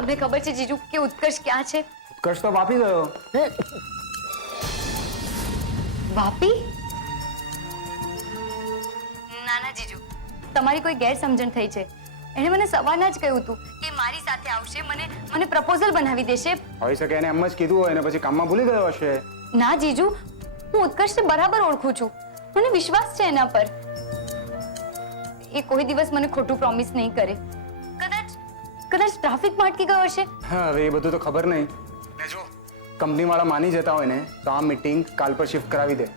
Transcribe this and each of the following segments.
તમને ખબર છે જીજુ કે ઉત્કર્ષ ક્યાં છે? ઉત્કર્ષ તો વાપી ગયો. વાપી? ના ના જીજુ, તમારી કોઈ ગેરસમજણ થઈ છે. એણે મને સવારના જ કહ્યું હતું કે મારી સાથે આવશે, મને પ્રપોઝલ બનાવી દેશે. હોઈ શકે એને એમ જ કીધું હોય ને પછી કામમાં ભૂલી ગયો હશે. ના જીજુ, હું ઉત્કર્ષને બરાબર ઓળખું છું. મને વિશ્વાસ છે એના પર. એ કોઈ દિવસ મને ખોટું પ્રોમિસ નહીં કરે. કદાચ ટ્રાફિકમાં અટકી ગયો હશે. હા, હવે એ બધું તો ખબર નહીં. ને જો કંપની વાળા માની જતા હોય ને તો આ મીટિંગ કાલ પર શિફ્ટ કરાવી દે.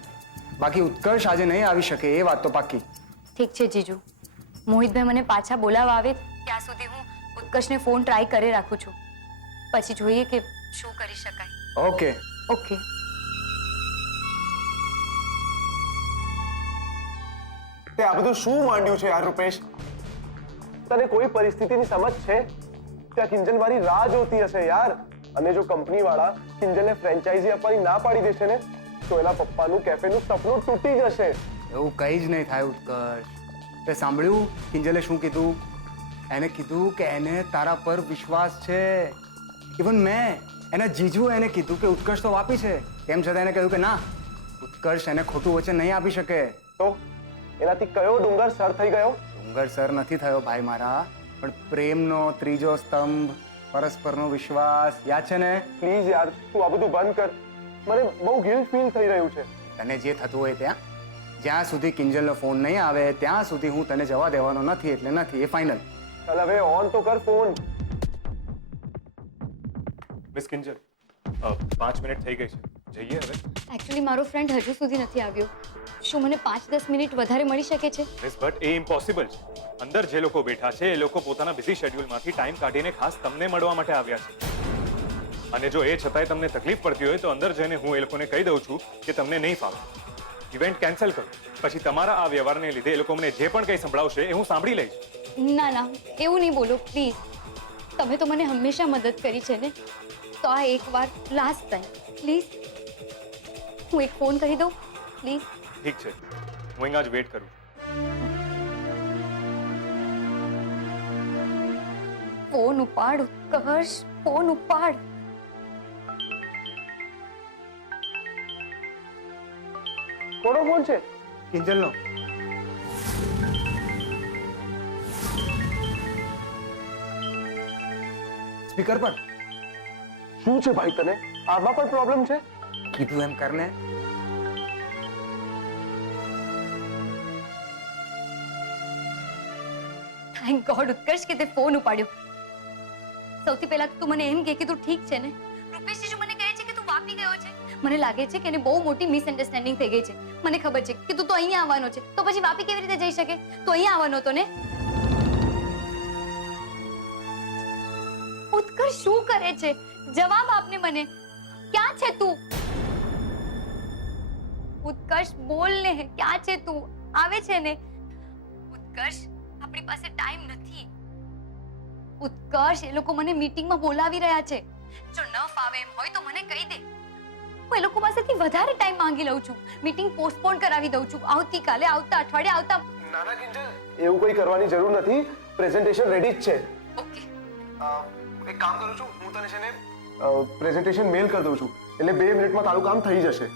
બાકી ઉત્કર્ષ આજે નહીં આવી શકે એ વાત તો પાક્કી. ઠીક છે જીજુ, મોહિતભાઈ મને પાછા બોલાવવા આવે ત્યાં સુધી હું ઉત્કર્ષને ફોન ટ્રાય કરી રાખું છું. પછી જોઈએ કે શું કરી શકાય. Okay okay. તે આ બધું શું માંડ્યું છે યાર રૂપેશ? તને કોઈ પરિસ્થિતિની સમજ છે? ત્યાં કિંજલ મારી રાહ જોતી હશે યાર. અને જો કંપની વાળા કિંજલને ફ્રેન્ચાઇઝી આપવાની ના પાડી દેશે ને તો એના પપ્પાનું કેફેનું સપનું તૂટી જશે. એવું કંઈ જ નહીં થાય ઉત્કર્ષ. તે સાંભળ્યું કિંજલે શું કીધું? એને કીધું કે એને તારા પર વિશ્વાસ છે. ઇવન મેં એના જીજુ એને કીધું કે ઉત્કર્ષ તો વાપી છે, તેમ છતાં એને કહ્યું કે ના, ઉત્કર્ષ એને ખોટું વચન નહીં આપી શકે. તો એનાથી કયો ડુંગર સર થઈ ગયો? ડુંગર સર નથી થયો ભાઈ મારા, પણ પ્રેમનો ત્રીજો સ્તંભ, પરસ્પરનો વિશ્વાસ. યાદ છે ને? પ્લીઝ યાર, તું આ બધું બંધ કર. મને બહુ ગિલ્ટ ફીલ થઈ રહ્યું છે. તને જે થતું હોય ત્યાં. જ્યાં સુધી કિંજલનો ફોન નહીં આવે ત્યાં સુધી હું તને જવા દેવાનો નથી, એટલે નથી, એ ફાઇનલ. ચાલ હવે ઓન તો કર ફોન. મિસ કિંજલ, 5 મિનિટ થઈ ગઈ છે, જઈએ હવે. એકચ્યુઅલી મારો ફ્રેન્ડ હજુ સુધી નથી આવ્યો. શું મને 5-10 મિનિટ વધારે મળી શકે છે? મિસ બટ એ ઇમ્પોસિબલ છે. અંદર જે લોકો બેઠા છે એ લોકો પોતાના બિઝી શેડ્યુલમાંથી ટાઈમ કાઢીને ખાસ તમને મળવા માટે આવ્યા છે. અને જો એ છતાંય તમને તકલીફ પડતી હોય તો અંદર જઈને હું એ લોકોને કહી દઉં છું કે તમને નહીં ફાવે, ઇવેન્ટ કેન્સલ કરો. પછી તમારા આ વ્યવહારને લીધે એ લોકો મને જે પણ કંઈ સંભળાવશે એ હું સાંભળી લઈશ. ના ના, એવું નહીં બોલો પ્લીઝ. તમે તો મને હંમેશા મદદ કરી છે ને, તો આ એકવાર લાસ્ટ ટાઈમ પ્લીઝ. હું એક ફોન કરી દઉં પ્લીઝ. ઠીક છે, હું અહીંયા જ વેઇટ કરું. ફોન ઉપાડ ઉત્કર્ષ, ફોન ઉપાડ. કોનો ફોન છે? કિંજલનો. સ્પીકર પર. શું છે ભાઈ તને? આમાં પણ પ્રોબ્લેમ છે? કીધું એમ કરને. થેન્ક ગોડ ઉત્કર્ષ કે તે ફોન ઉપાડ્યો. સૌથી પહેલા તું મને એમ કે તું ઠીક છે ને? રૂપેશ જીજુ મને કહે છે કે તું વાપી ગયો છે. મને લાગે છે કે એને બહુ મોટી મિસઅન્ડરસ્ટેન્ડિંગ થઈ ગઈ છે. મને ખબર છે કે તું તો અહીંયા આવવાનો છે, તો પછી વાપી કેવી રીતે જઈ શકે? તો અહીંયા આવવાનો હતો ને? ઉત્કર્ષ શું કરે છે? જવાબ આપને મને. ક્યાં છે તું? ઉત્કર્ષ બોલ ને, ક્યાં છે તું? આવે છે ને? ઉત્કર્ષ, આપણી પાસે ટાઈમ નથી. ઉત્કર્ષ, એ લોકો મને મીટિંગમાં બોલાવી રહ્યા છે. જો ન ફાવે એમ હોય તો મને કહી દે. હું એ લોકો પાસેથી વધારે ટાઈમ માંગી લઉં છું. મીટિંગ પોસ્ટપોન કરાવી દઉં છું. આવતીકાલે, આવતા અઠવાડિયે, આવતા. નાના કિંજલ, એવું કંઈ કરવાની જરૂર નથી. પ્રેઝન્ટેશન રેડી જ છે. ઓકે. એક કામ કરું છું, હું તને છે ને પ્રેઝન્ટેશન મેલ કરી દઉં છું, એટલે 2 મિનિટમાં તારું કામ થઈ જશે.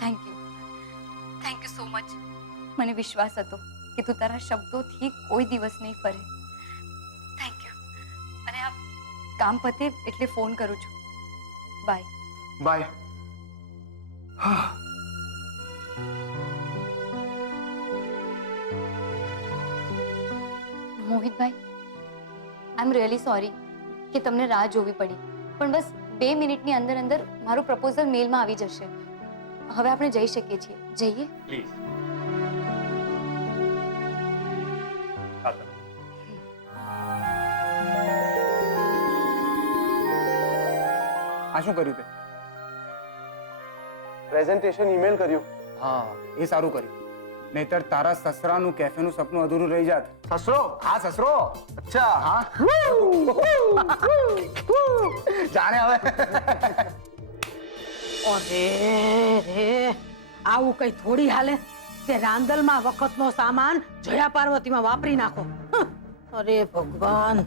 Thank you so much. મને વિશ્વાસ હતો કે તું તારા શબ્દોથી કોઈ દિવસ નહીં ફરે. Thank you. અને આ કામ પતે એટલે ફોન કરું છું. Bye. Bye. Mohitbhai, I am really sorry કે તમને રાહ જોવી પડી, પણ બસ 2 મિનિટની અંદર અંદર મારું પ્રપોઝલ મેલમાં આવી જશે. હવે આપણે જઈ શકીએ છીએ. જઈએ? પ્લીઝ. આ શું કર્યું તે? પ્રેઝન્ટેશન ઈમેલ કર્યું. હા, એ સારું કર્યું. નહીતર તારા સસરાનું કેફેનું સપનું અધૂરું રહી જાત. સસરો? હા, સસરો. અચ્છા. હા. જાણે હવે. અરે રે, આવું કઈ થોડી હાલે. તે રાંદલમાં વખતનો સામાન જયા પાર્વતીમાં વાપરી નાખો. અરે ભગવાન.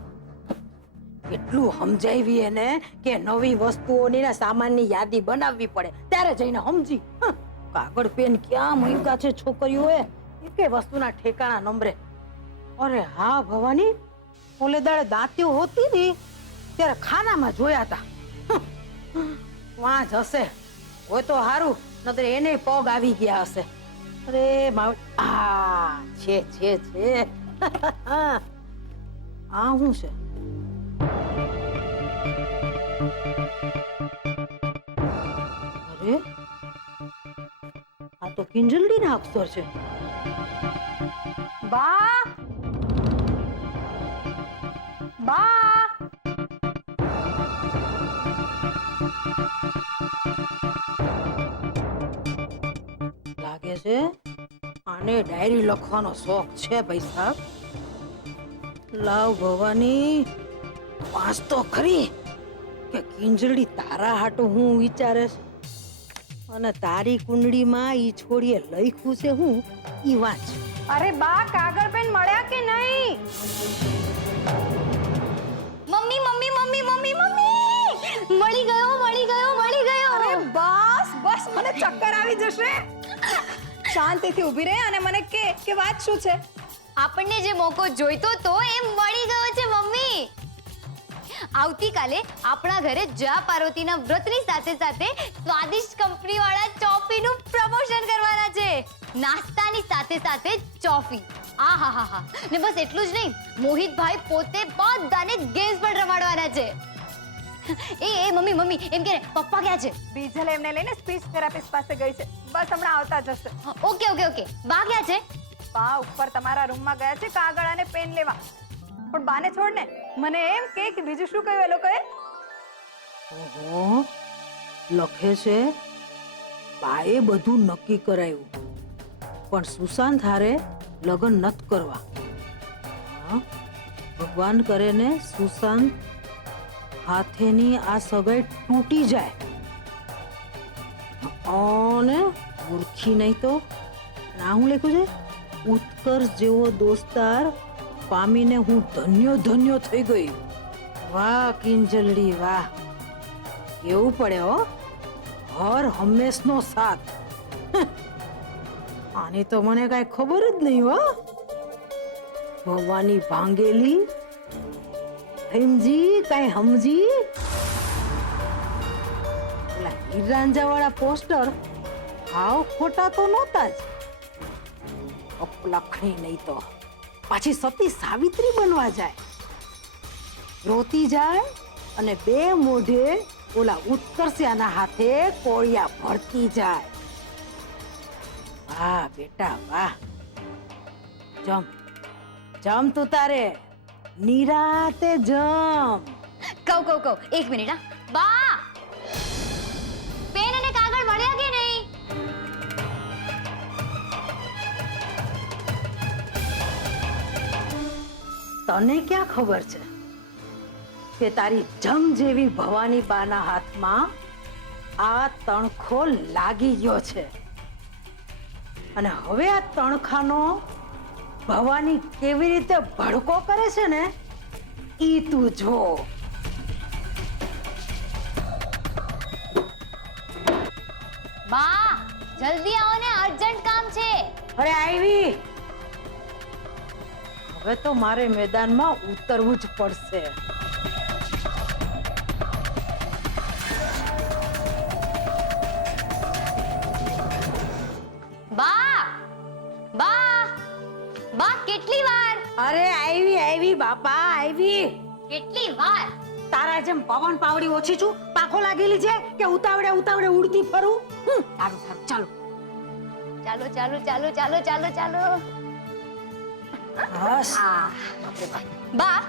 કેટલું સમજાવી એને કે નવી વસ્તુઓની ને સામાનની યાદી બનાવવી પડે ત્યારે જઈને સમજી. કાગળ પેન ક્યાં મૂક્યા છે છોકરીઓએ એકે વસ્તુના ઠેકાણા નંબરે. અરે હા ભવાની, ઓલે દાડે દાંતીઓ હોતી હતી ત્યારે ખાનામાં જોયા હતા. વાં જ હશે, હોય તો સારું, નતર એને પગ આવી ગયા હશે. અરે માવ છે છે છે. આ શું છે? અરે આ તો કિંજલડીના અક્ષર છે. બા બા લાગે છે આને ડાયરી લખવાનો શોખ છે ભાઈ સાહેબ. લાવ ભવાની, વાંચ તો ખરી કે કિંજલડી તારા હાટું હું વિચારે છે અને તારી કુંડળીમાં ઈ છોડીએ લખ્યું છે હું ઈ વાંચ. અરે બા, કાગળ પેન મળ્યા કે નહીં? Mummy mummy mummy mummy mummy મળી ગયો મળી ગયો મળી ગયો. અરે બસ બસ, મને ચક્કર આવી જશે. શાંતિથી ઊભી રહે અને મને કે વાત શું છે? આપણને જે મોકો જોઈતો તો એ મળી ગયો છે મમ્મી. આવતીકાલે આપણા ઘરે જયા પાર્વતીના વ્રતની સાથે સાથે સ્વાદિષ્ટ કંપની વાળા ચોફીનું પ્રમોશન કરવાના છે. નાસ્તાની સાથે સાથે ચોફી. આહાહાહા. ને બસ એટલું જ નહીં, મોહિતભાઈ પોતે બધાને ગેમ્સ પણ રમાડવાના છે. એ મમ્મી મમ્મી એમ કે પપ્પા ક્યાં છે? બીજલ એમને લઈને સ્પીચ થેરાપિસ્ટ પાસે ગઈ છે. બસ હમણાં આવતા જશે. Okay okay okay. બા ક્યાં છે? બા ઉપર તમારા રૂમમાં ગયા છે કાગળ અને પેન લેવા. પણ બાને છોડ ને, મને એમ કે બીજું શું કહ્યું એ લોકોએ? ઓહો, લખે છે બાએ બધું નક્કી કરાયું પણ સુશાંત હારે લગ્ન નત કરવા. હા, ભગવાન કરે ને સુશાંત હાથેની આ સગાઈ તૂટી જાય અને મૂર્ખી નહીં તો ના હું લખ્યું છે, ઉત્કર્ષ જેવો દોસ્તાર પામીને હું ધન્યો થઈ ગઈ. વાહ કિંજલડી વાહ, એવું પડે હો, હર હંમેશનો સાથ. આની તો મને કઈ ખબર જ નહીં હો. ભવાની ભાંગેલી સમજી કઈ સમજી. ઓલા હીરાંજા વાળા પોસ્ટર હાવ ખોટા તો નહોતા જ. અપલખણી નહીં તો પાછી સતી સાવિત્રી બનવા જાય, રોતી જાય અને બે મોઢે ઓલા ઉત્કર્ષિયાના હાથે કોળિયા ભરતી જાય. વાહ બેટા વાહ, જમ જમ તું તારે નિરાતે જમ. કહું એક મિનિટ. હા બા, પેન અને કાગળ મળ્યા કે નહીં? તને ક્યાં ખબર છે કે તારી જમ જેવી ભવાની બાના હાથમાં આ તણખો લાગી ગયો છે અને હવે આ તણખાનો ભવાની કેવી રીતે ભડકો કરે છે ને ઈ તું જો. બા જલ્દી આવો ને, અર્જન્ટ કામ છે. અરે આવી, હવે તો મારે મેદાનમાં ઉતરવું જ પડશે. બા બા બા કેટલી વાર? અરે આવી બાપા આવી. કેટલી વાર? તારા જેમ પવન પાવડી ઓછી છું, પાંખો લાગેલી છે કે ઉતાવળે ઉડતી ફરું? સારું ચાલો ચાલો ચાલો ચાલો ચાલો ચાલો ચાલો. બસ. બા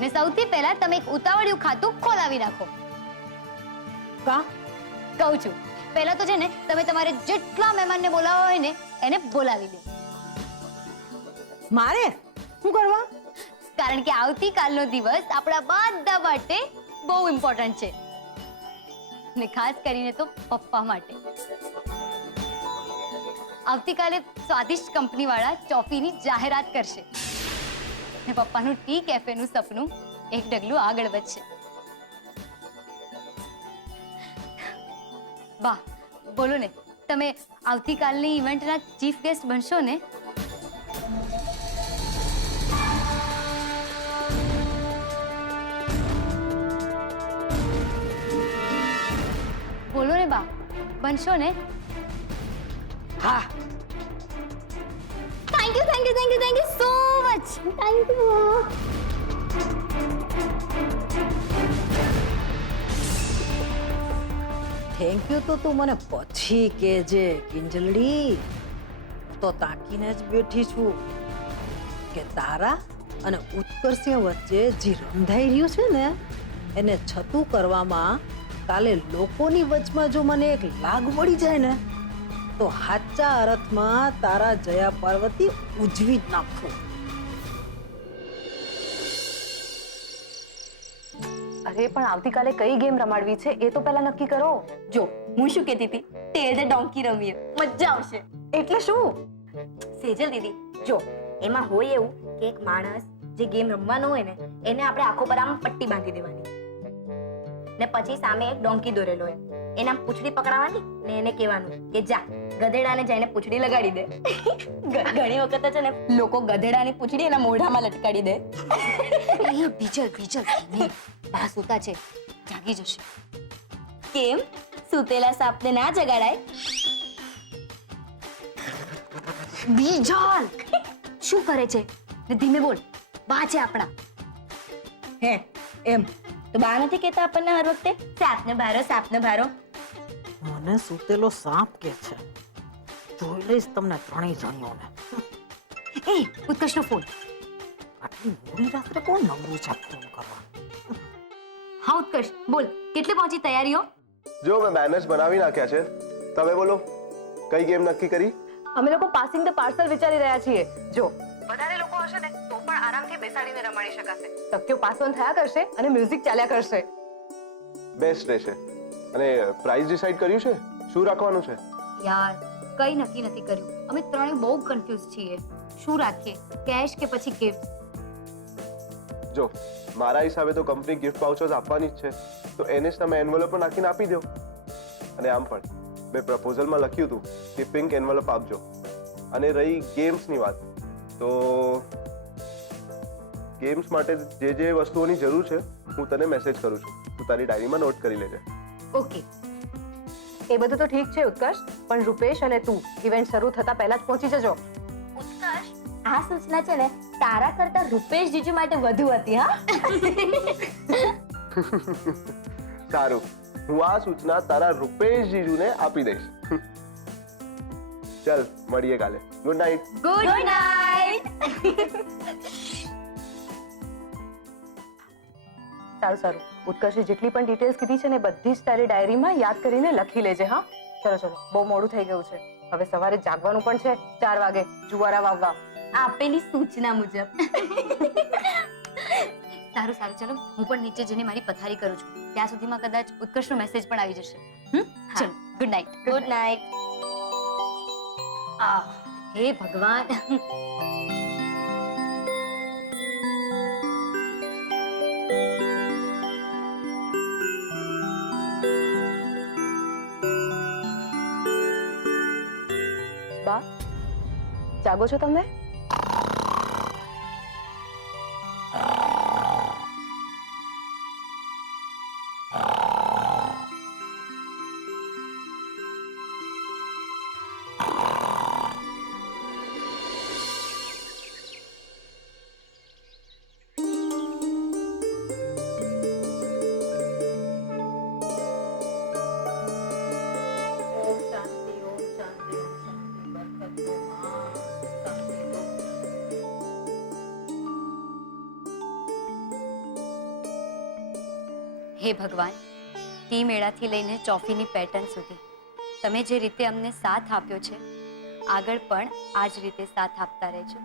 ને સૌથી પહેલા તમે એક ઉતાવળિયું ખાતું ખોલાવી નાખો. કા કહું છું, પહેલા તો છે ને તમે તમારે જેટલા મહેમાનને બોલાવવા હોય ને એને બોલાવી લો. મારે શું કરવા? કારણ કે આવતીકાલનો દિવસ આપણા બધા માટે બહુ ઇમ્પોર્ટન્ટ છે ને ખાસ કરીને તો પપ્પા માટે. આવતીકાલે સ્વાદિષ્ટ કંપની વાળા ચોફીની જાહેરાત કરશે ને પપ્પાનું ટી કેફેનું સપનું એક ડગલું આગળ વધશે. બા બોલો ને, તમે આવતીકાલની ઇવેન્ટના ચીફ ગેસ્ટ બનશો ને? બોલો ને બા, બનશો ને? હા thank you thank you thank you thank you so much. Thank you. Thank you તો તું મને પછી કહેજે કિંજલડી. તો તાકીને જ બેઠી છું કે તારા અને ઉત્કર્ષિય વચ્ચે જે રંધાઈ રહ્યું છે ને એને છતું કરવામાં કાલે લોકોની વચમાં જો મને એક લાગ વળી જાય ને તો સાચા અર્થમાં તારા જયા પાર્વતી ઉજવી જ નાખું. અરે પણ આવતીકાલે કઈ ગેમ રમાડવી છે એ તો પહેલા નક્કી કરો. જો હું શું કહેતી હતી, ટેલ ધ ડોંકી રમીએ, મજા આવશે. એટલે શું? સેજલ દીદી, જો એમાં હોય એવું કે એક માણસ જે ગેમ રમવાનો હોય ને એને આપણે આંખો પર આમ પટ્ટી બાંધી દેવાની ને પછી સામે એક ડોંકી દોરેલો હોય એને આમ પૂંછડી પકડાવાની ને એને કહેવાનું કે જા ગધેડાને જઈને પૂંછડી લગાડી દે. ઘણી વખત છે ને લોકો ગધેડાની પૂંછડી એના મોઢામાં લટકાડી દે. એ બીજલ બીજલ નહીં, બા સૂતા છે, જાગી જશે. કેમ સૂતેલા સાપને ના જગાડાય? બીજલ શું કરે છે? ને ધીમે બોલ, બા છે આપણા. હે એમ તો બા નથી કહેતા આપણને હર વખતે સાપને ભારો સાપને ભારો? મને સૂતેલો સાપ કે છે. જોઈ લઈશ તમને ત્રણેય જણીઓને. એ ઉત્કર્ષનો ફોન. આટલી મોડી રાત્રે કોણ નવરું છે ફોન કરવા? હા ઉત્કર્ષ બોલ, કેટલે પહોંચી તૈયારીઓ? જો મેં બેનર્સ બનાવી નાખ્યા છે. તમે બોલો કઈ ગેમ નક્કી કરી? અમે લોકો પાસિંગ ધ પાર્સલ વિચારી રહ્યા છીએ. જો વધારે લોકો હશે ને તો પણ આરામથી બેસાડીને રમાડી શકાશે. તકતીઓ પાસ ઓન થયા કરશે અને મ્યુઝિક ચાલ્યા કરશે. બેસ્ટ રહેશે. અને પ્રાઇસ ડિસાઈડ કર્યું છે? શું રાખવાનું છે? યાર કઈ નક્કી નથી કર્યું. અમે ત્રણે બહુ કન્ફ્યુઝ છીએ. શું રાખીએ, કેશ કે પછી ગિફ્ટ? જો મારા હિસાબે તો કંપની ગિફ્ટ વાઉચર્સ આપવાની જ છે, તો એને જ તમે એન્વેલોપમાં નાખીને આપી દો. અને આમ પણ મેં પ્રપોઝલમાં લખ્યું હતું કે પિંક એન્વેલોપ આપજો. અને રહી ગેમ્સની વાત, તો ગેમ્સ માટે જે જે વસ્તુઓની જરૂર છે હું તને મેસેજ કરું છું, તું તારી ડાયરીમાં નોટ કરી લેજે. ઓકે. એ બધું તો ઠીક છે ઉત્કર્ષ, પણ રૂપેશ અને તું ઇવેન્ટ શરૂ થતા પહેલા જ પહોંચી જજો. ઉત્કર્ષ, આ સૂચના છે ને તારા કરતા રૂપેશ જીજુ માટે વધુ હતી. હા સારું, હું આ સૂચના તારા રૂપેશ જીજુને આપી દઈશ. ચલ મળીએ કાલે. Good night. Good night. સારું સારું, ઉત્કર્ષે જેટલી પણ ડિટેલ્સ કીધી છે ને બધી જ તારી ડાયરીમાં યાદ કરીને લખી લેજે. હા ચલો ચલો, બહુ મોડું થઈ ગયું છે. હવે સવારે જાગવાનું પણ છે 4 વાગે જુવારા વાવવા. આપેલી સૂચના મુજબ. સારું સારું, ચલો હું પણ નીચે જઈને મારી પથારી કરું છું. ત્યાં સુધીમાં કદાચ ઉત્કર્ષનો મેસેજ પણ આવી જશે. ચલો ગુડ નાઇટ. Good night. આ હે ભગવાન. બા જાગો છો તમે? હે ભગવાન, ટી મેળાથી લઈને ચોફીની પેટર્ન સુધી તમે જે રીતે અમને સાથ આપ્યો છે, આગળ પણ આ જ રીતે સાથ આપતા રહેજો.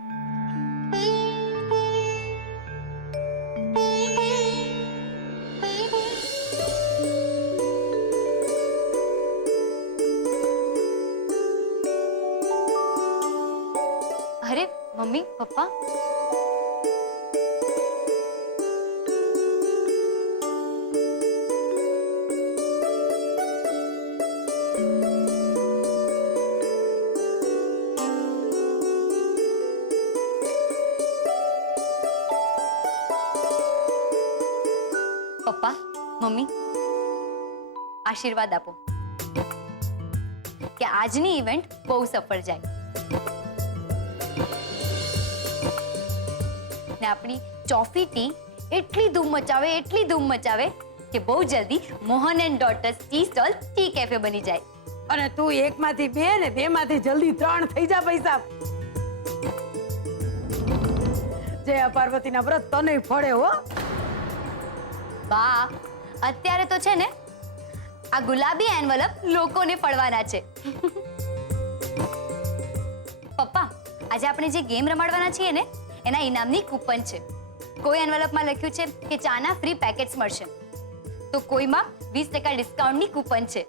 અરે મમ્મી પપ્પા, પપ્પા મમ્મી આશીર્વાદ આપો કે આજની ઇવેન્ટ બહુ સફળ જાય ને આપણી ચોફી ટી એટલી ધૂમ મચાવે કે બહુ જલ્દી Mohan and daughters tea stall T cafe બની જાય. અને તું એકમાંથી બે ને બેમાંથી જલ્દી 3 થઈ જા પૈસા. જય પાર્વતીના વ્રત તને ફળે હો. બા અત્યારે તો છે ને આ ગુલાબી એન્વલપ લોકોને પડવાના છે. પપ્પા આજે આપણે જે ગેમ રમાડવાના છીએ ને એના ઇનામની કૂપન છે. કોઈ એન્વલપમાં લખ્યું છે કે ચાના ફ્રી પેકેટ્સ મળશે તો કોઈમાં 20% ડિસ્કાઉન્ટની કૂપન છે.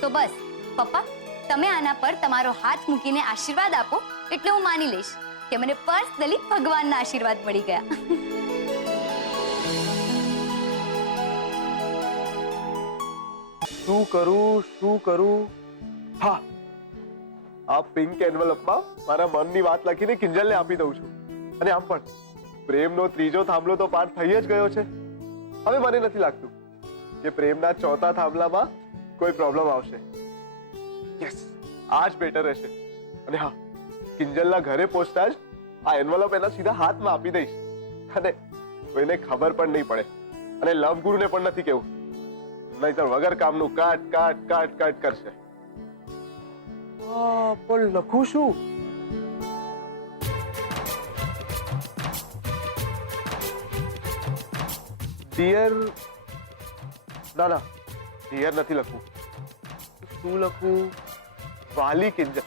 તો બસ પપ્પા તમે આના પર તમારો હાથ મૂકીને આશીર્વાદ આપો એટલે હું માની લઈશ કે મને પર્સનલી ભગવાનના આશીર્વાદ મળી ગયા. શું કરું? હા, આ પિંક એન્વલપમાં મારા મનની વાત લખીને કિંજલને આપી દઉં છું. અને આમ પણ પ્રેમનો ત્રીજો થાંભલો તો પાર થઈ જ ગયો છે. હવે મને નથી લાગતું કે પ્રેમના ચોથા થાંભલામાં કોઈ પ્રોબ્લેમ આવશે. યસ, આ જ બેટર રહેશે. અને હા, કિંજલના ઘરે પહોંચતા જ આ એન્વલપ એના સીધા હાથમાં આપી દઈશ અને કોઈને ખબર પણ નહીં પડે. અને લવ ગુરુને પણ નથી કહેવું, નહીતર વગર કામનું કાટ કરશે. પણ લખું શું? ડિયર, ના ડિયર નથી લખવું. શું લખું? વાલી કિંજલ.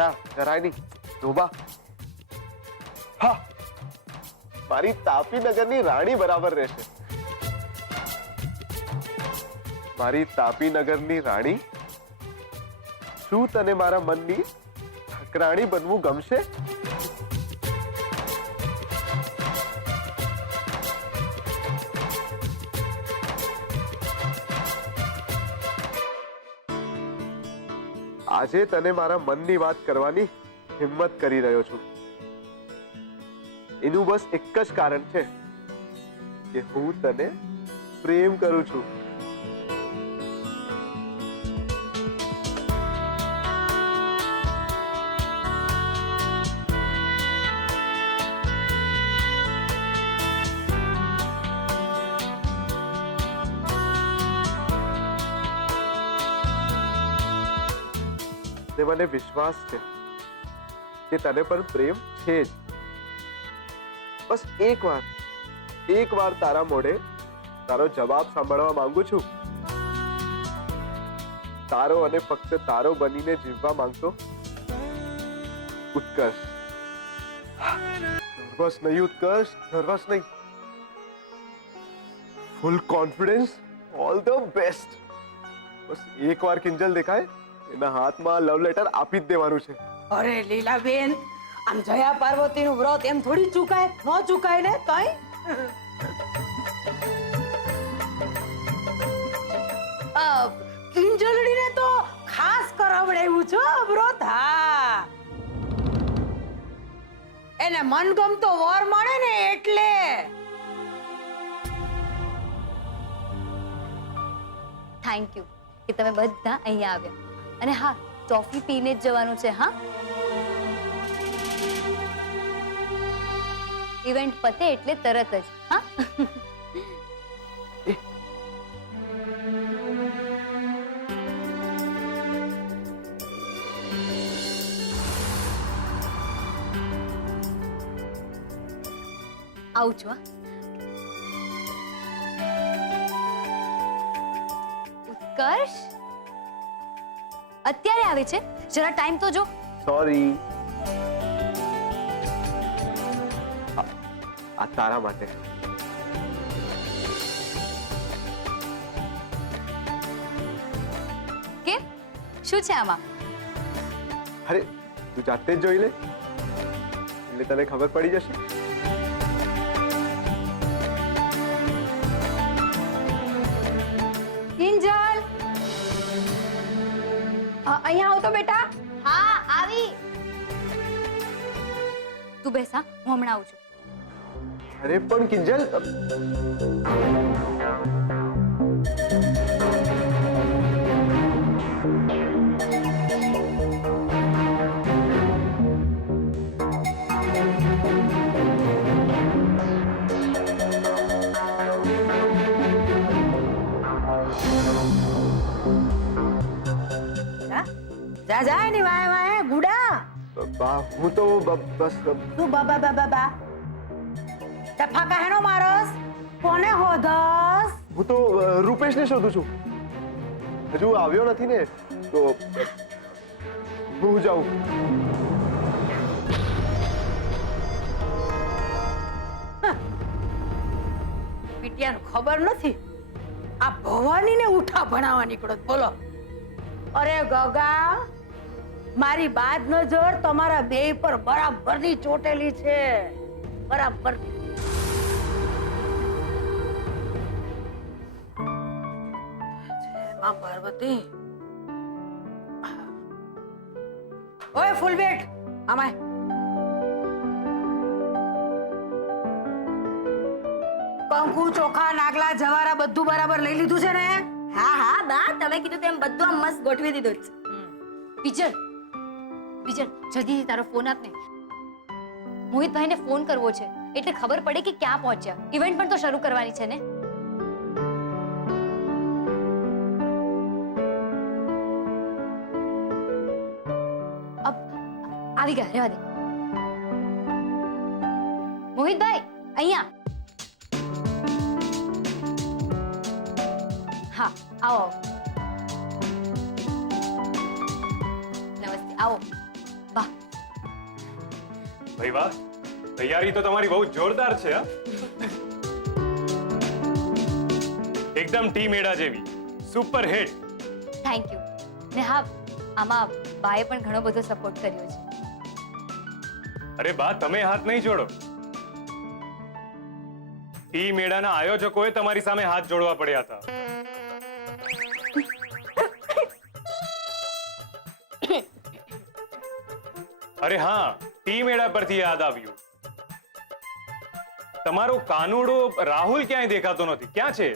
ના જરાય નહીં. ધોબા. હા, મારી તાપીનગરની રાણી બરાબર રહેશે. મારી તાપીનગરની રાણી, શું તને મારા મનની ઠકરાણી બનવું ગમશે? આજે તને મારા મનની વાત કરવાની હિંમત કરી રહ્યો છું. એનું બસ એક જ કારણ છે કે હું તને પ્રેમ કરું છું. મને વિશ્વાસ છે કે તને પણ પ્રેમ છે જ. બસ એકવાર તારા મોઢે તારો જવાબ સાંભળવા માંગુ છું. તારો અને ફક્ત તારો બનીને જીવવા માંગતો ઉત્કર્ષ. નર્વસ નહીં ઉત્કર્ષ, નર્વસ નહીં. Full confidence. All the best. બસ એકવાર કિંજલ દેખાય એના હાથમાં લવ લેટર આપી જ દેવાનું છે. અરે લીલાબેન, આમ જયા પાર્વતીનું વ્રત એમ થોડી ચૂકાય? ન ચૂકાય ને કઈ. કિંજલડીને તો ખાસ કરાવડાવ્યું છે વ્રત. હા, એને મનગમતો વર મળે ને એટલે. થેન્ક યુ કે તમે બધા અહીંયા આવ્યા. અને હા, ટોફી પીને જ જવાનું છે. હા, ઇવેન્ટ પતે એટલે તરત જ. હા, આવું છું. ઉત્કર્ષ અત્યારે આવે છે? જરા ટાઈમ તો જો. સોરી. આ તારા માટે. કેમ, શું છે આમાં? અરે તું જાતે જ જોઈ લે એટલે તને ખબર પડી જશે. કિંજલ, અહીંયા આવ તો બેટા. હા, આવી. તું બેસ. હા, હું હમણાં આવું છું. અરે પણ કિંજલ, જા જા એની વાય વાય ગુડા. બા હું તો બસ તું બાબા બાબા બા તે ફાકા હેનો મારસ કોને હોધસ? હું તો રૂપેશને શોધું છું. હજુ આવ્યો નથી ને, તો હું જાઉં. પીટિયાનું ખબર નથી આ ભવાનીને ઉઠા ભણાવવા નીકળો બોલો. અરે ગગા, મારી બાદ નજર તમારા બેય પર બરાબરની ચોટેલી છે, બરાબરની. જય માં પાર્વતી. ઓય ફૂલબેટ, આમાય કંકુ, ચોખા, નાગલા, જવારા બધું બરાબર લઈ લીધું છે ને? હા હા બા, તમે કીધું તેમ બધું આમ મસ્ત ગોઠવી દીધું જ. બીજલ, બીજલ જલ્દીથી તારો ફોન આપ ને. મોહિતભાઈને ફોન કરવો છે એટલે ખબર પડે કે ક્યાં પહોંચ્યા. ઇવેન્ટ પણ તો શરૂ કરવાની છે ને. આવી ગયા, રહેવા દે. મોહિતભાઈ અહીંયા. હા આવો. નમસ્તે, આવો. વાહ ભાઈ વાહ, તૈયારી તો તમારી બહુ જોરદાર છે. હા, એકદમ ટીમ એડા જેવી, સુપર હિટ. Thank you. ને હા, આમાં બાએ પણ ઘણો બધો સપોર્ટ કર્યો છે. અરે બા, તમે હાથ નહીં જોડો. ટીમ એડાના આયોજકોએ તમારી સામે હાથ જોડવા પડ્યા હતા. અરે હા, ટીમ એડા પરથી યાદ આવ્યું. તમારો કાનુડો રાહુલ ક્યાંય દેખાતો નથી, ક્યાં છે?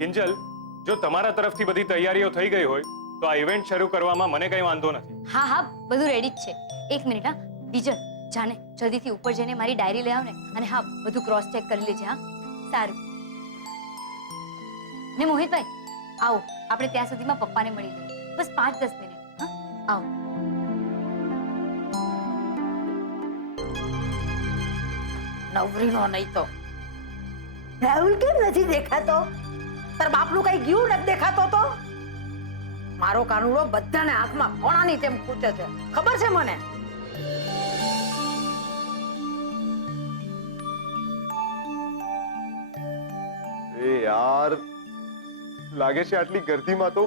કિંજલ, જો તમારા તરફથી બધી તૈયારીઓ થઈ ગઈ હોય તો આ ઇવેન્ટ શરૂ કરવામાં મને કઈ વાંધો નથી. હા હા, બધું રેડી જ છે. એક મિનિટ. હા બીજલ, જાને જલ્દીથી ઉપર જઈને મારી ડાયરી લઈ આવ ને. અને હા, બધું ક્રોસ ચેક કરી લેજે. હા સારું. ને મોહિતભાઈ આવો, આપણે ત્યાં સુધીમાં પપ્પાને મળી લઈએ. બસ 5-10 મિનિટ. હા આવો. નવરીનો નહીં તો રાહુલ કેમ નથી દેખાતો? તાર બાપનું કઈ ગયું નથી દેખાતો તો? મારો કાનુડો બધાને આંખમાં કોણાની તેમ પૂછે છે, ખબર છે મને. એ યાર, લાગે છે આટલી ગર્દીમાં તો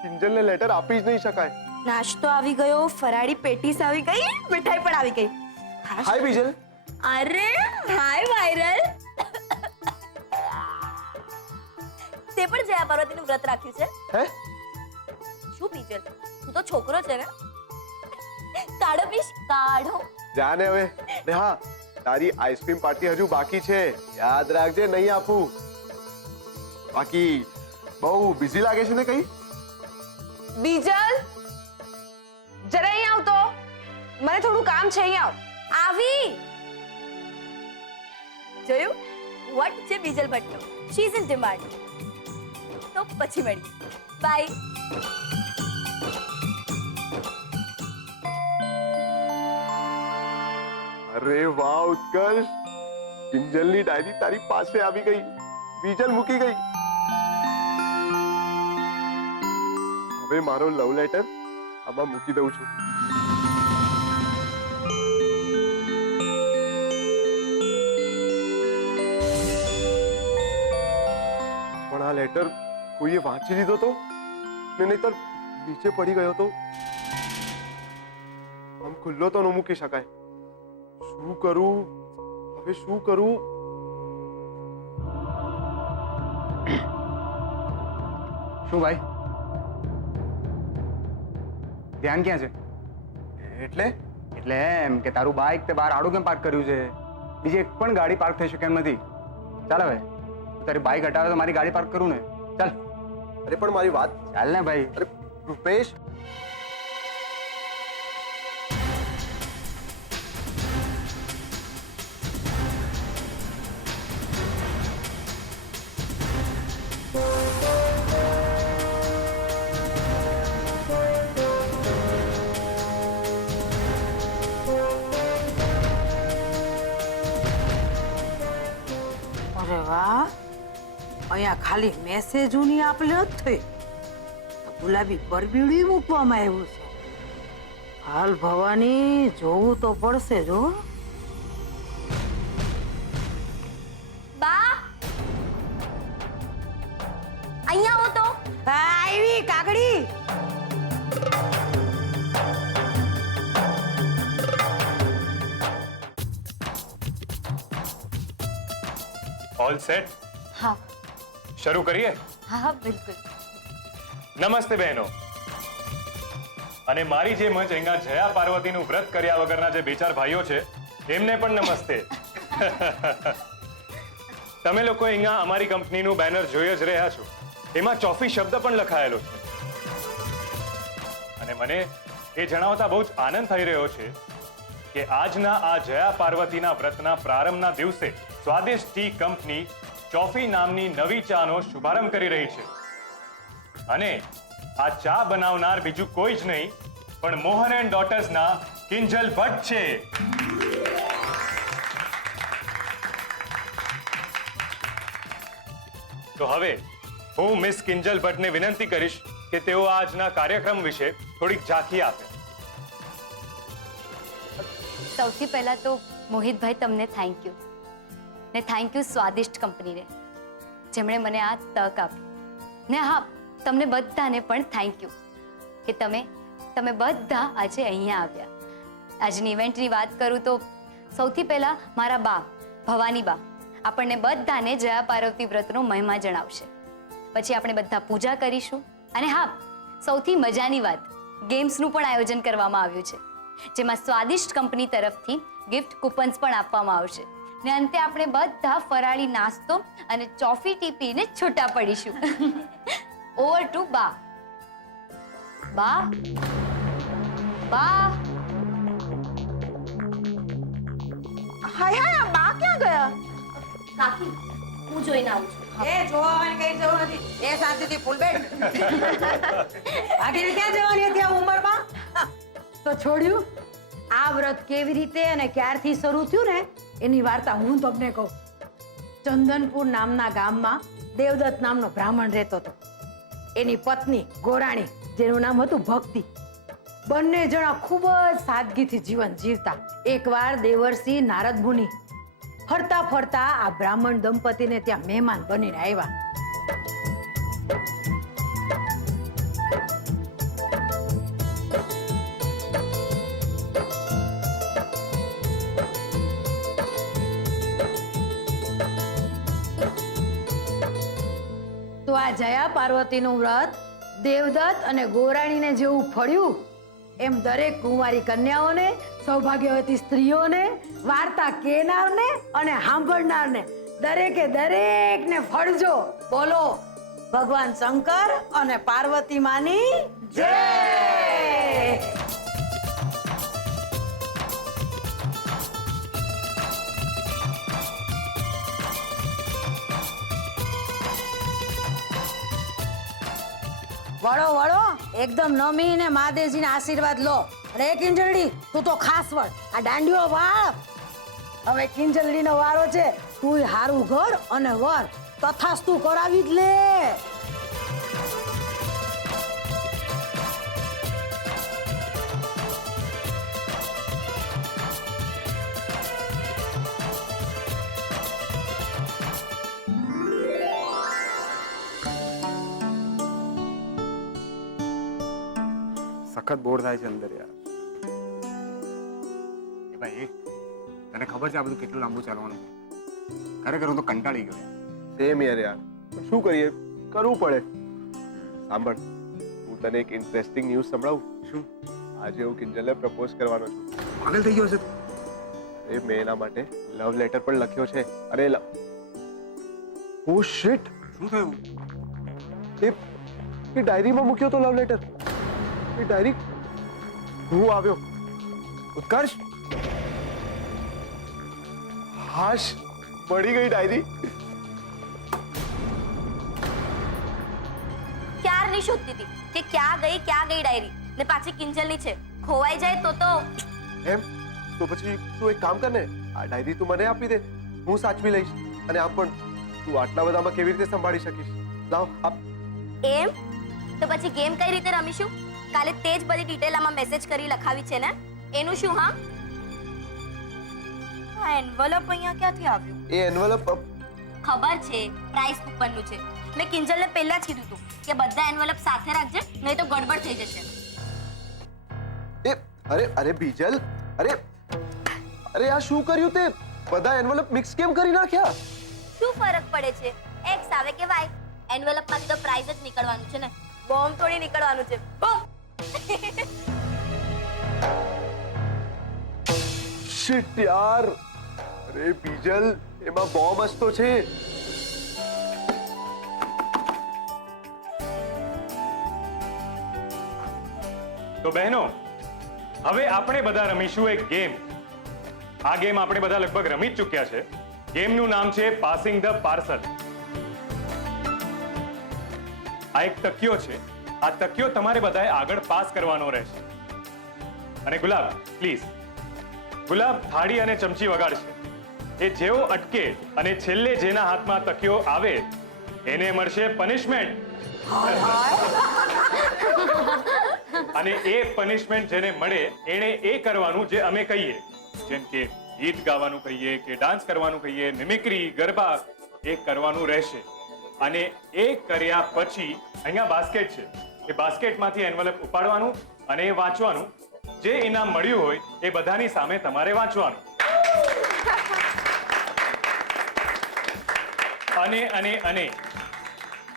કિંજલને લેટર આપી જ નહીં શકાય. નાસ્તો આવી ગયો, ફરાળી પેટીસ આવી ગઈ, મીઠાઈ પણ આવી ગઈ. હાય બીજલ. અરે હાય વાયરલ. તે પણ જયા પાર્વતીનું વ્રત રાખ્યું છે? હે? શું બીજલ, તું તો છોકરો છે ને? કાઢો પીશ, કાઢો. જાને હવે. ને હા, તારી આઈસ્ક્રીમ પાર્ટી હજુ બાકી છે, યાદ રાખજે, નહીં આપું. બાકી બહુ બિઝી લાગે છે ને કઈ? બીજલ, જરા અહીં આવ તો, મને થોડું કામ છે. અહીં આવ. આવી જોયું? વોટ છે બીજલ ભટ્ટનો? She is in demand. તો પછી મળીએ. બાય. અરે વાહ ઉત્કર્ષ, કિંજલની ડાયરી તારી પાસે આવી ગઈ. બીજલ મૂકી ગઈ. હવે મારો લવ લેટર આમાં મૂકી દઉં છું. પણ આ લેટર કોઈએ વાંચી લીધો તો ને નહીતર નીચે પડી ગયો તો આમ ખુલ્લો તો ન મૂકી શકાય. શું કરું હવે, શું કરું? શું ભાઈ, ધ્યાન ક્યાં છે? એટલે એટલે એમ કે તારું બાઇક તે બહાર આડું કેમ પાર્ક કર્યું છે? બીજી એક પણ ગાડી પાર્ક થઈ શકે એમ નથી. ચાલ હવે તું તારી બાઇક હટાવે તો મારી ગાડી પાર્ક કરું ને. ચાલ અરે પણ મારી વાત, ચાલ ને ભાઈ. અરે રૂપેશ, અરે વાહ, અહીંયા ખાલી મેસેજોની આપલે જ થઈ તો ગુલાબી પરબીડી મૂકવામાં આવ્યું છે. હાલ ભવાની જોવું તો પડશે જો. બા અહીંયા આવો તો. આવી કાગડી. ઓલ સેટ, હા શરૂ કરીએ. હા હા બિલકુલ. નમસ્તે બહેનો. અને મારી જેમ જ અહીંયા જયા પાર્વતીનું વ્રત કર્યા વગરના જે બે ચાર ભાઈઓ છે એમને પણ નમસ્તે. તમે લોકો અહીંયા અમારી કંપનીનું બેનર જોઈ જ રહ્યા છો. એમાં ચોફી શબ્દ પણ લખાયેલો છે. અને મને એ જણાવતા બહુ જ આનંદ થઈ રહ્યો છે કે આજના આ જયા પાર્વતીના વ્રતના પ્રારંભના દિવસે સ્વાદિષ્ટ ટી કંપની ચોફી નામની નવી ચાનો શુભારંભ કરી રહી છે. અને આ ચા બનાવનાર બીજું કોઈ જ નહીં પણ મોહન એન્ડ ડોટર્સના કિંજલ ભટ્ટ છે. તો હવે હું મિસ કિંજલ ભટ્ટને વિનંતી કરીશ કે તેઓ આજના કાર્યક્રમ વિશે થોડીક ઝાંખી આપે. સૌથી પહેલા તો મોહિતભાઈ તમને થેન્ક યુ ને થેન્ક યુ સ્વાદિષ્ટ કંપનીને જેમણે મને આ તક આપી. ને હા, તમને બધાને પણ થેન્ક યુ કે તમે બધા આજે અહીંયા આવ્યા. આજની ઇવેન્ટની વાત કરું તો સૌથી પહેલા મારા બા ભવાની બા આપણને બધાને જયા પાર્વતી વ્રતનો મહિમા જણાવશે. પછી આપણે બધા પૂજા કરીશું. અને હા, સૌથી મજાની વાત, ગેમ્સનું પણ આયોજન કરવામાં આવ્યું છે જેમાં સ્વાદિષ્ટ કંપની તરફથી ગિફ્ટ કૂપન્સ પણ આપવામાં આવશે. ને અંતે આપણે બધા ફરાળી નાસ્તો અને ચોફી ટી પીને છૂટા પડીશું. ઓવર ટુ બા. બા બા. હાય હાય, બા ક્યાં ગયા? કાકી હું જોઈને આવું છું. એ જોવાની કઈ જરૂર નથી. એ શાંતિથી ફૂલ બેઠ. બાકીને ક્યાં જવાની હતી આ ઉંમરમાં? તો છોડ્યું. આ વ્રત કેવી રીતે અને ક્યારથી શરૂ થયું ને એની વાર્તા હું તમને કહું. ચંદનપુર નામના ગામમાં દેવદત્ત નામનો બ્રાહ્મણ રહેતો હતો. એની પત્ની ગોરાણી, જેનું નામ હતું ભક્તિ. બંને જણા ખૂબ જ સાદગીથી જીવન જીવતા. એકવાર દેવર્ષિ નારદ મુનિ ફરતા ફરતા આ બ્રાહ્મણ દંપતીને ત્યાં મહેમાન બનીને આવ્યા. તો આ જયા પાર્વતીનું વ્રત દેવદત્ત અને ગોરાણીને જેવું ફળ્યું એમ દરેક કુંવારી કન્યાઓને, સૌભાગ્યવતી સ્ત્રીઓને, વાર્તા કહેનારને અને સાંભળનારને દરેકે દરેકને ફળજો. બોલો ભગવાન શંકર અને પાર્વતી માની જય. વળો વળો, એકદમ નમીને મહાદેવજીના આશીર્વાદ લો. અરે કિંજલડી, તું તો ખાસ વળ. આ દાંડિયો વાળ. હવે કિંજલડીનો વારો છે. તું હારું ઘર અને વર તથાસ્તુ કરાવી જ લે. સખત બોર થાય છે અંદર યાર. એ ભાઈ, તને ખબર છે આ બધું કેટલું લાંબુ ચાલવાનું? ખરેખર હું તો કંટાળી ગયો. સેમ યાર. પણ શું કરીએ, કરવું પડે. સાંભળ, હું તને એક ઇન્ટરેસ્ટિંગ ન્યૂઝ સંભળાવું. શું? આજે હું કિંજલને પ્રપોઝ કરવાનો છું. પાગલ થઈ ગયો છે તું? એ મેં એના માટે લવ લેટર પણ લખ્યો છે. અરે ઓ શિટ, શું થયું? એ ડાયરીમાં મૂક્યો તો લવ લેટર. એ ડાયરી હું આવ્યો. ઉત્કર્ષ, હાશ, મળી ગઈ ડાયરી. ક્યારની શોધતી હતી કે ક્યાં ગઈ ડાયરી ને પાછી કિંજલની છે. ખોવાઈ જાય તો એમ તો પછી તું એક કામ કર ને, આ ડાયરી તું મને આપી દે, હું સાચવી લઈશ. અને આમ પણ તું આટલા બધામાં કેવી રીતે સંભાળી શકીશ? લાવ આપ. એમ તો પછી ગેમ કઈ રીતે રમીશું? કાલે તે જ બધી ડિટેલ આમાં મેસેજ કરી લખાવી છે ને, એનું શું? હા, આ એન્વલપ અહીંયા ક્યાંથી આવ્યું? એ એન્વલપ ખબર છે, પ્રાઇસ કૂપનનું છે. મેં કિંજલને પહેલા જ કીધું હતું કે બધા એન્વલપ સાથે રાખજે, નહીં તો ગડબડ થઈ જશે. એ અરે બીજલ, અરે આ શું કર્યું તે? બધા એન્વલપ મિક્સ કેમ કરી નાખ્યા? શું ફરક પડે છે? એક્સ આવે કે વાય, એન્વલપમાંથી તો પ્રાઇસ જ નીકળવાનું છે ને, બોમ્બ થોડી નીકળવાનું છે. બોમ્બ. શિટ યાર, અરે બીજલ, એમાં બોમ્બ જ તો છે. તો બહેનો, હવે આપણે બધા રમીશું એક ગેમ. આ ગેમ આપણે બધા લગભગ રમી જ ચૂક્યા છે. ગેમનું નામ છે પાસિંગ ધ પાર્સલ. આ એક તકિયો છે. આ તકિયો તમારે બધાએ આગળ પાસ કરવાનો રહેશે. અને ગુલાબ, પ્લીઝ, ગુલાબ થાળી અને ચમચી વગાડશે. એ જેવો અટકે અને છેલ્લે જેના હાથમાં તકિયો આવે એને મળશે પનિશમેન્ટ. અને એ પનિશમેન્ટ જેને મળે એને એ કરવાનું જે અમે કહીએ, જેમ કે ગીત ગાવાનું કહીએ કે ડાન્સ કરવાનું કહીએ, મિમિક્રી, ગરબા, એ કરવાનું રહેશે. અને એ કર્યા પછી અહીંયા બાસ્કેટ છે, એ બાસ્કેટમાંથી એન્વલપ ઉપાડવાનું અને એ વાંચવાનું. જે ઇનામ મળ્યું હોય એ બધાની સામે તમારે વાંચવાનું. અને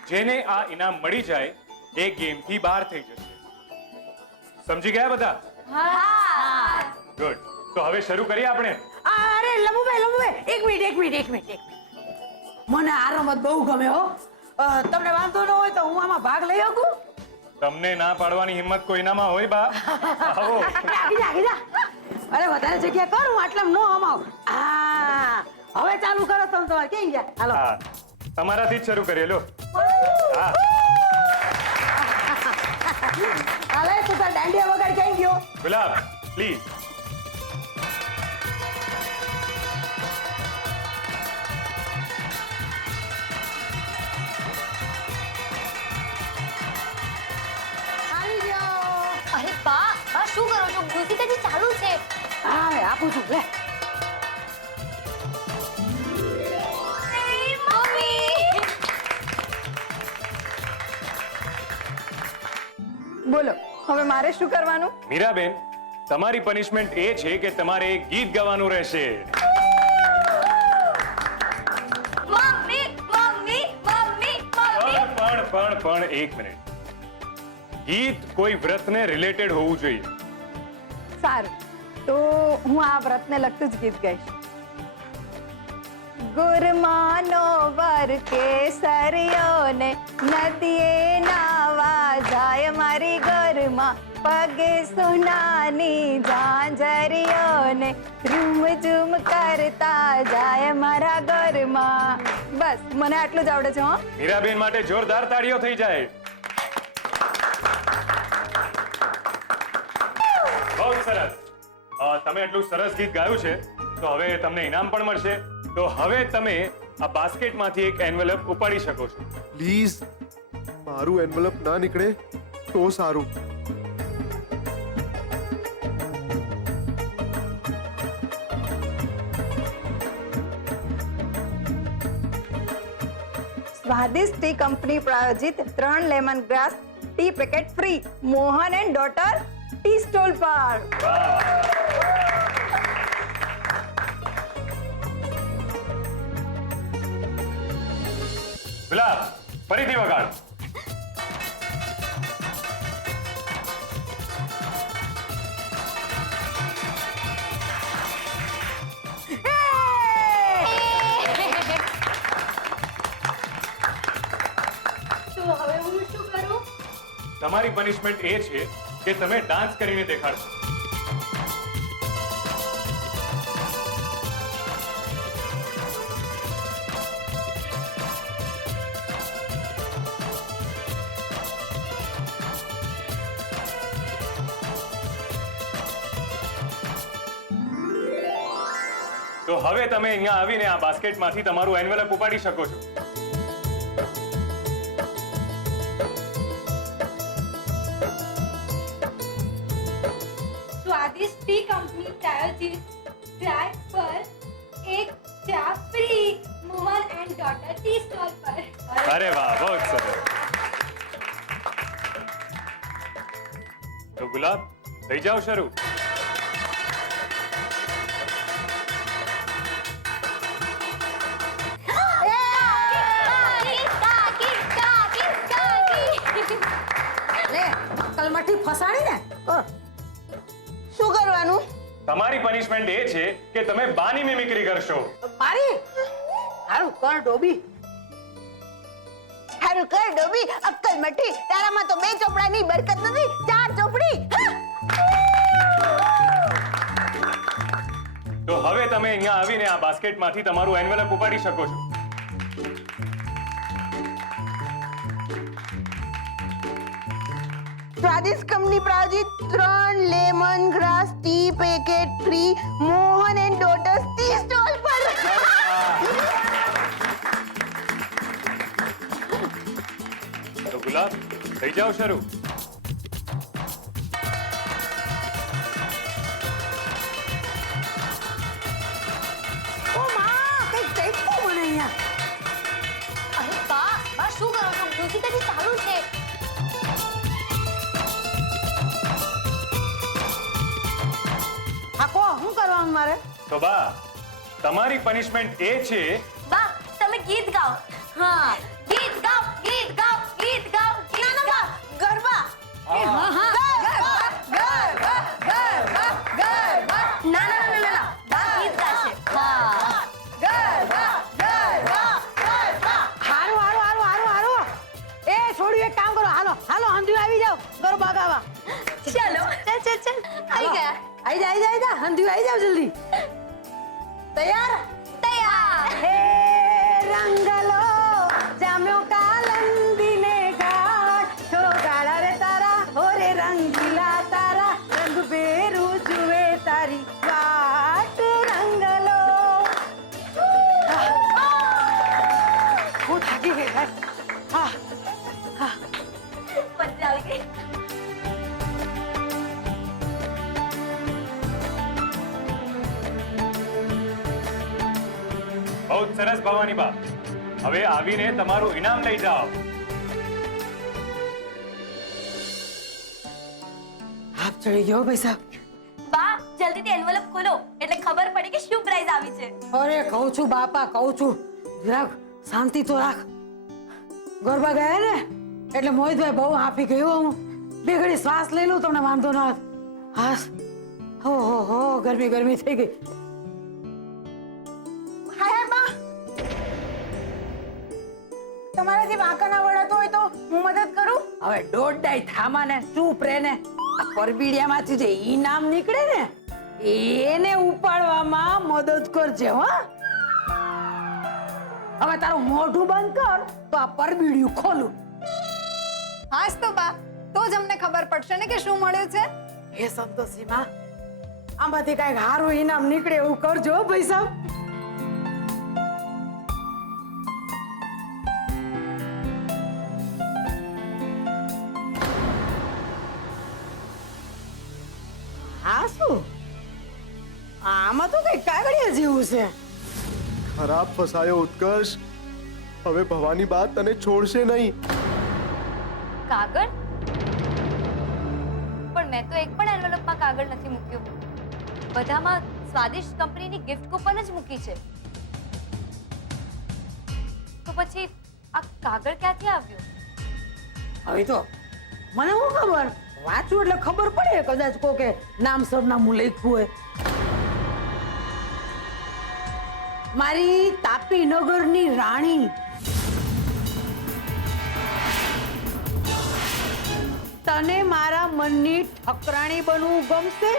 જેને આ ઇનામ મળી જાય એ ગેમથી બહાર થઈ જશે. સમજી ગયા બધા? ગુડ. તો હવે શરૂ કરીએ આપણે. અરે લંબુભાઈ, એક મિનિટ. મને આ રમત બહુ ગમે હો. તમને વાંધો ન હોય તો હું આમાં ભાગ લઈ શકું? તમને ના પાડવાની હિંમત કોઈનામાં હોય બા? આવો. આગી જા. અરે વધારે જગ્યા કર, હું આટલામાં નો અમાવ. હવે ચાલુ કરો તમે તમારે ક્યાં ગયા? હાલો. હા, તમારાથી જ શરૂ કરીએ. લો. હા. હાલે તું તાર દાંડિયા વગર ક્યાં ગયો? ગુલાબ, પ્લીઝ. આવી ગયો. અરે બા શું કરો છો? મ્યુઝિક હજી ચાલુ છે. હા આપું છું લે. બોલો, હવે મારે શું કરવાનું? મીરાબેન, તમારી પનિશમેન્ટ એ છે કે તમારે એક ગીત ગાવાનું રહેશે. પણ એક મિનિટ. ગીત કોઈ વ્રતને રિલેટેડ હોવું જોઈએ. સારું, તો હું આ વ્રતને લગતું જ ગીત ગાઈશ. ગુરમાનો વર કેસરિયો ને નદીએ નાવા જાય મારી ગરમાં, પગે સોનાની ઝાંઝરીઓ ને રૂમ ઝૂમ કરતા જાય મારા ઘરમાં. બસ મને આટલું જ આવડે છે. હો, મીરાબેન માટે જોરદાર તાળીઓ થઈ જાય. બહુ સરસ. તમે એટલું સરસ ગીત ગાયું છે તો હવે તમને ઇનામ પણ મળશે. તો હવે તમે આ બાસ્કેટમાંથી એક એન્વેલપ ઉપાડી શકો છો. પ્લીઝ, મારું એન્વલપ ના નીકળે તો સારું. સ્વાદિષ્ટ ટી કંપની પ્રાયોજિત 3 lemon grass tea packet free Mohan and daughter tea stall પર. ગુલાબ, ફરીથી વગાડ. તમારી પનિશમેન્ટ એ છે કે તમે ડાન્સ કરીને દેખાડશો. તો હવે તમે અહીંયા આવીને આ બાસ્કેટમાંથી તમારું એન્વેલપ ઉપાડી શકો છો. स्वादिष्ट टी कंपनी प्रायोजित ट्राई पर एक चा free Mohan and daughter tea stall पर. અરે વાહ, બહુ સરસ. તો ગુલાબ, થઈ જાઓ શરૂ. લે અક્કલમાંથી ફસાણી ને શું કરવાનું? તમારી પનિશમેન્ટ એ છે કે તમે બાની મિમિક્રી કરશો. મારી હારું કર ડોબી. હારું કર ડોબી, અક્કલ મટી. તારામાં તો 2 ચોપડાની બરકત નથી, 4 ચોપડી. તો હવે તમે અહીંયા આવીને આ બાસ્કેટમાંથી તમારું એન્વેલપ ઉપાડી શકો છો. સ્વાદિષ્ટ કંપની પ્રાયોજિત 3 lemon grass tea packet free Mohan and daughters tea stall પર. તો ગુલાબ, થઈ જાઓ શરૂ. ઓ માં કઈ ચઈકું મને અહીંયા. અરે બા શું કરો છો? મ્યુઝિક હજી ચાલુ છે. આ કો શું કરવાનું મારે? તો બા, તમારી પનિશમેન્ટ એ છે બા તમે ગીત ગાઓ. હા ગીત ગાઓ, ગીત ગાઓ, ગીત ગાઓ, ગીત ગાઓ. ગરબા. હા હા ના ના ના ના બા ગીત ગાશે. હા હારું હારું હારું હારું હારું. એ છોડ્યું, એક કામ કરો, હાલો હાલો હંધુય આવી જાઓ ગરબા ગાવા. ચલો ચલ ચલ ચલ આવી ગયા. આઈ જા હંધુય આવી જાઓ જલ્દી. તૈયાર? તૈયાર. હે રંગલો જામ્યો કાલંદીને ઘાટ, થોડો ગાળા રે તારા હોરે રંગીલા તારા, રંગ બેરું જુએ તારી વાટ રંગલો. હું થાકી ગઈ યાર. હા મજા આવી ગઈ. બહુ જ સરસ ભવાની બા. હવે આવીને તમારું ઇનામ લઈ જાઓ. આપ ચડી ગયો ભાઈ સાહેબ. બા જલ્દીથી એન્વેલપ ખોલો એટલે ખબર પડી કે શું પ્રાઇઝ આવી છે. અરે કહું છું બાપા, કહું છું રાખ, શાંતિ તો રાખ. ગરબા ગયા ને એટલે મોહિતભાઈ બહુ હાંફી ગયો. હું બે ઘડી શ્વાસ લઈ લઉં, તમને વાંધો ન આવે. હાસ હો ગરમી ગરમી થઈ ગઈ. હાય બા, તમારાથી વાંકા ના વળાતો હોય તો હું મદદ કરું. હવે દોડાઈ થામા ને ચૂપ રે ને. આ પરબીડિયામાંથી જે ઈનામ નીકળે ને એને ઉપાડવામાં મદદ કરજે હો. હવે તારું મોઢું બંધ કર તો આ પરબીડિયું ખોલું. હાસ તો બા, તો જ અમને ખબર પડશે ને કે શું મળ્યું છે. હે સંતોષીમાં, આમાંથી કઈક સારું ઈનામ નીકળે એવું કરજો હો ભાઈ સાહેબ. હા શું? આમાં તો કઈ કાગળિયા જેવું છે. ખરાબ ફસાયો ઉત્કર્ષ. હવે ભવાની બા તને છોડશે નહીં. કાગળ? પણ મેં તો એક પણ એન્વેલપમાં કાગળ નથી મૂક્યું. બધામાં સ્વાદિષ્ટ કંપનીની ગિફ્ટ કૂપન જ મૂકી છે. તો પછી આ કાગળ ક્યાંથી આવ્યું? હવે તો મને શું ખબર, વાંચું એટલે ખબર પડે. કદાચ કોકે નામ સરનામું લખ્યું હોય. મારી તાપી નગરની રાણી તને મારા મનની ઠકરાણી બનવું ગમશે